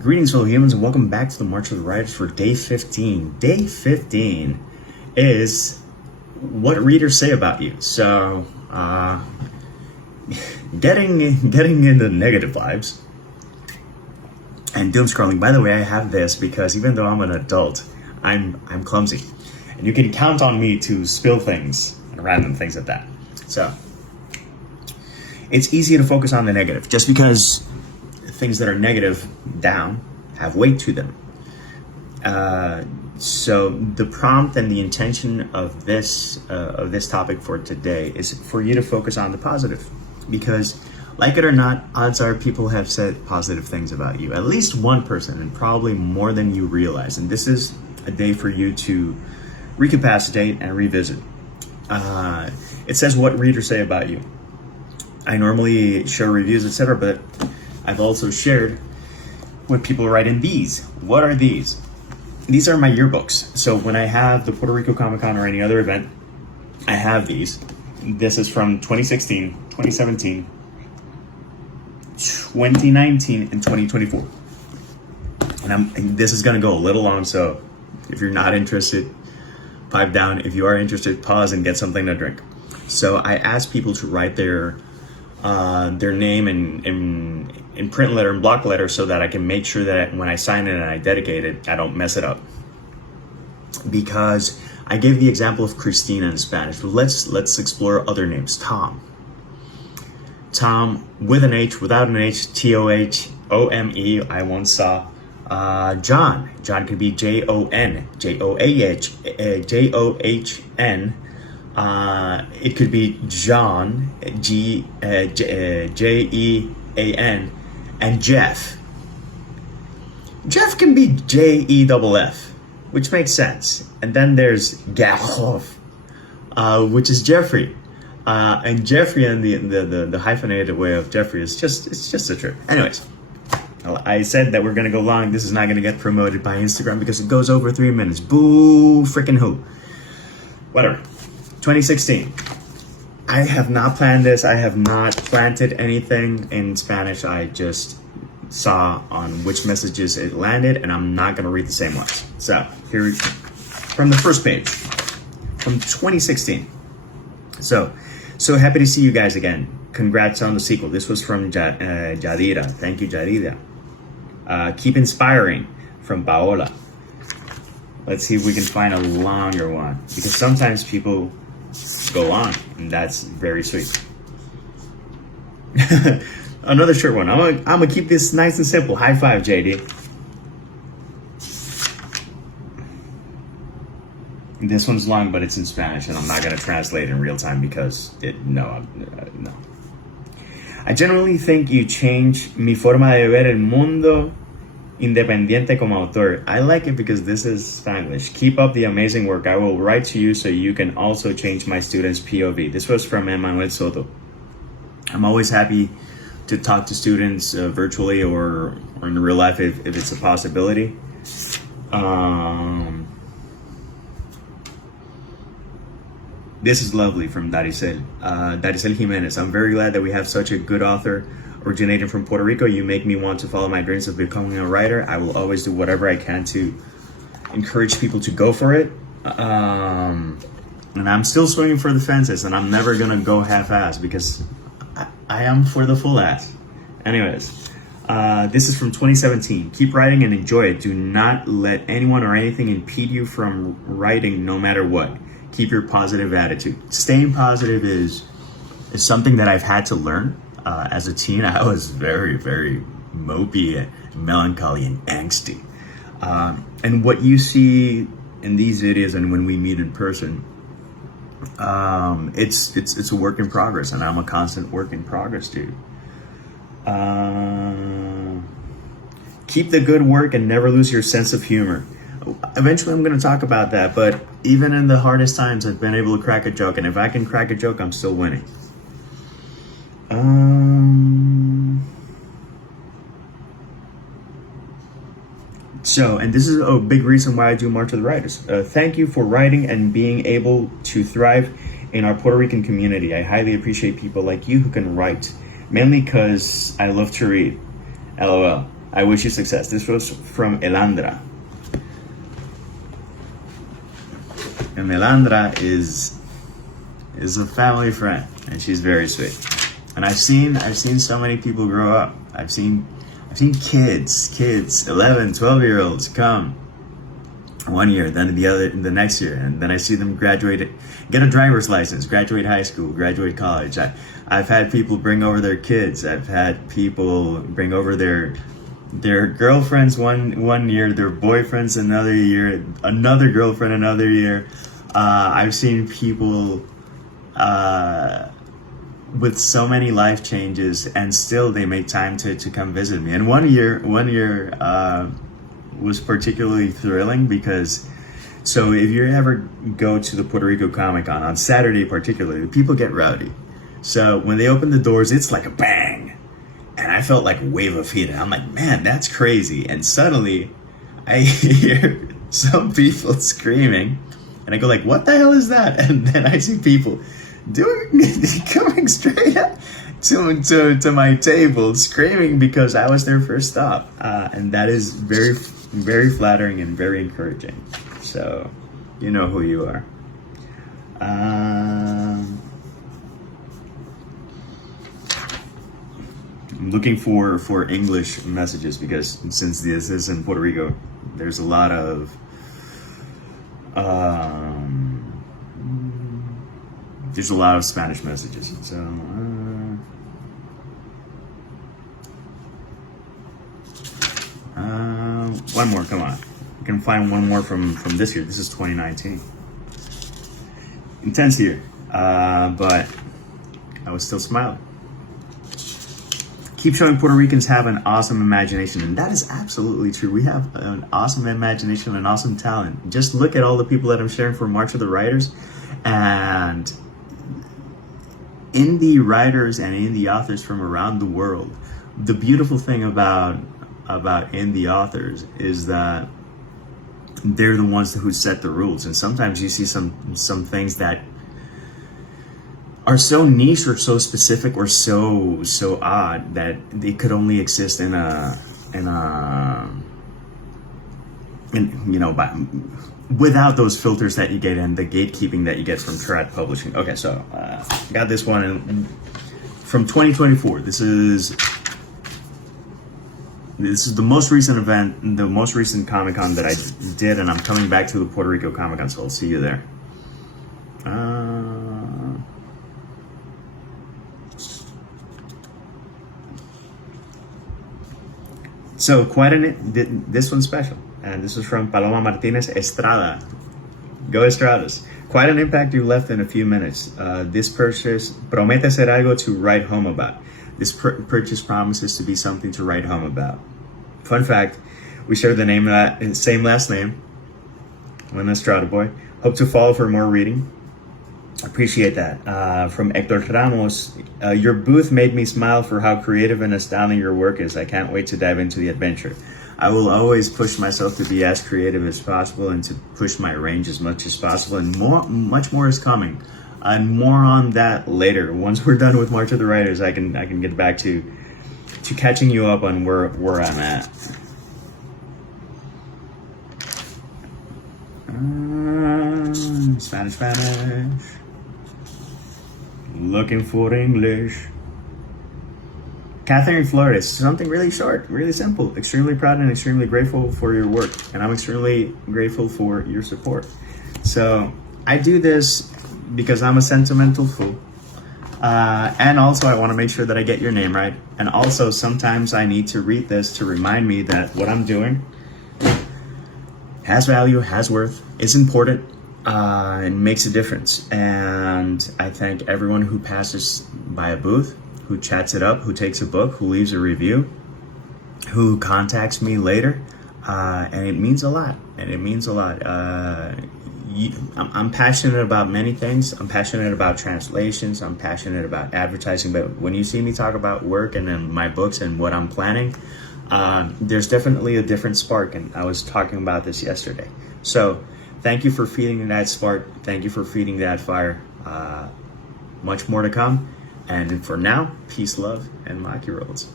Greetings, fellow humans, and welcome back to the March of the Writers for Day 15. Day 15 is what readers say about you. So, getting into negative vibes and doom scrolling. By the way, I have this because even though I'm an adult, I'm clumsy, and you can count on me to spill things and random things at that. So, it's easy to focus on the negative, just because things that are negative down have weight to them. So the prompt and the intention of this topic for today is for you to focus on the positive, because like it or not, odds are people have said positive things about you, at least one person, and probably more than you realize. And this is a day for you to recapacitate and revisit. It says what readers say about you. I normally share reviews, etc., but I've also shared what people write in these. What are these? These are my yearbooks. So when I have the Puerto Rico Comic Con or any other event, I have these. This is from 2016, 2017, 2019, and 2024. And this is going to go a little long, so if you're not interested, pipe down. If you are interested, pause and get something to drink. So I asked people to write their name in print letter and block letter, so that I can make sure that when I sign it and I dedicate it, I don't mess it up. Because I gave the example of Christina in Spanish, but let's explore other names. Tom with an H, without an H, T-O-H-O-M-E, I once saw. John could be Jon, J-O-H-N. It could be John, J-E-A-N, and Jeff. Jeff can be J-E-F-F, which makes sense. And then there's Garov, which is Jeffrey. And Jeffrey, and the hyphenated way of Jeffrey it's just a trip. Anyways, I said that we're gonna go long. This is not gonna get promoted by Instagram because it goes over 3 minutes. Boo freaking who. Whatever. 2016. I have not planned this. I have not planted anything in Spanish. I just saw on which messages it landed, and I'm not going to read the same ones. So here, from the first page, from 2016. So happy to see you guys again. Congrats on the sequel. This was from Jadira. Thank you, Jadira. Keep inspiring, from Paola. Let's see if we can find a longer one, because sometimes people go on, and that's very sweet. Another short one. I'm gonna keep this nice and simple. High five, JD. This one's long, but it's in Spanish, and I'm not gonna translate in real time because no. I generally think you change mi forma de ver el mundo independiente como autor. I like it because this is Spanglish. Keep up the amazing work. I will write to you so you can also change my students' POV. This was from Emmanuel Soto. I'm always happy to talk to students virtually or in real life if it's a possibility. This is lovely from Daricel. Daricel Jimenez. I'm very glad that we have such a good author originating from Puerto Rico. You make me want to follow my dreams of becoming a writer. I will always do whatever I can to encourage people to go for it. And I'm still swinging for the fences, and I'm never gonna go half-ass because I am for the full ass. Anyways, this is from 2017. Keep writing and enjoy it. Do not let anyone or anything impede you from writing, no matter what. Keep your positive attitude. Staying positive is something that I've had to learn. As a teen, I was very, very mopey and melancholy and angsty. And what you see in these videos and when we meet in person, it's a work in progress, and I'm a constant work in progress, dude. Keep the good work and never lose your sense of humor. Eventually, I'm going to talk about that, but even in the hardest times, I've been able to crack a joke, and if I can crack a joke, I'm still winning. And this is a big reason why I do March of the Writers. Thank you for writing and being able to thrive in our Puerto Rican community. I highly appreciate people like you who can write, mainly because I love to read. LOL. I wish you success. This was from Elandra. And Elandra is a family friend, and she's very sweet. And I've seen so many people grow up. I've seen kids, 11, 12-year-olds come one year, then the next year, and then I see them graduate, get a driver's license, graduate high school, graduate college. I've had people bring over their kids. I've had people bring over their girlfriends one year, their boyfriends another year, another girlfriend another year. I've seen people with so many life changes, and still they make time to come visit me. And one year was particularly thrilling because, so if you ever go to the Puerto Rico Comic Con on Saturday particularly, people get rowdy. So when they open the doors, it's like a bang. And I felt like a wave of heat. I'm like, man, that's crazy. And suddenly I hear some people screaming, and I go like, what the hell is that? And then I see people coming straight up to my table, screaming because I was their first stop. And that is very, very flattering and very encouraging. So you know who you are. I'm looking for English messages, because since this is in Puerto Rico, there's a lot of Spanish messages. So one more, come on. You can find one more from this year. This is 2019. Intense year, but I was still smiling. Keep showing Puerto Ricans have an awesome imagination, and that is absolutely true. We have an awesome imagination, an awesome talent. Just look at all the people that I'm sharing for March of the Writers, and indie writers and indie authors from around the world. The beautiful thing about indie authors is that they're the ones who set the rules, and sometimes you see some things that are so niche or so specific or so odd that they could only exist without those filters that you get and the gatekeeping that you get from trad publishing. Okay, so got this one from 2024. This is the most recent event, the most recent Comic-Con that I did, and I'm coming back to the Puerto Rico Comic-Con, so I'll see you there. So this one's special, and this is from Paloma Martinez Estrada. Go Estradas. Quite an impact you left in a few minutes. This purchase promete ser algo to write home about. This purchase promises to be something to write home about. Fun fact, we share the same last name. I'm an Estrada boy. Hope to follow for more reading. Appreciate that. From Hector Ramos, your booth made me smile for how creative and astounding your work is. I can't wait to dive into the adventure. I will always push myself to be as creative as possible and to push my range as much as possible, and much more is coming. And more on that later. Once we're done with March of the Writers, I can get back to catching you up on where I'm at. Spanish. Looking for English. Catherine Flores, something really short, really simple. Extremely proud and extremely grateful for your work, and I'm extremely grateful for your support. So I do this because I'm a sentimental fool, and also I want to make sure that I get your name right. And also sometimes I need to read this to remind me that what I'm doing has value, has worth, is important. It makes a difference, and I thank everyone who passes by a booth, who chats it up, who takes a book, who leaves a review, who contacts me later, and it means a lot. I'm passionate about many things. I'm passionate about translations. I'm passionate about advertising. But when you see me talk about work and then my books and what I'm planning, there's definitely a different spark, and I was talking about this yesterday. So thank you for feeding that spark. Thank you for feeding that fire. Much more to come. And for now, peace, love, and Maki Rolls.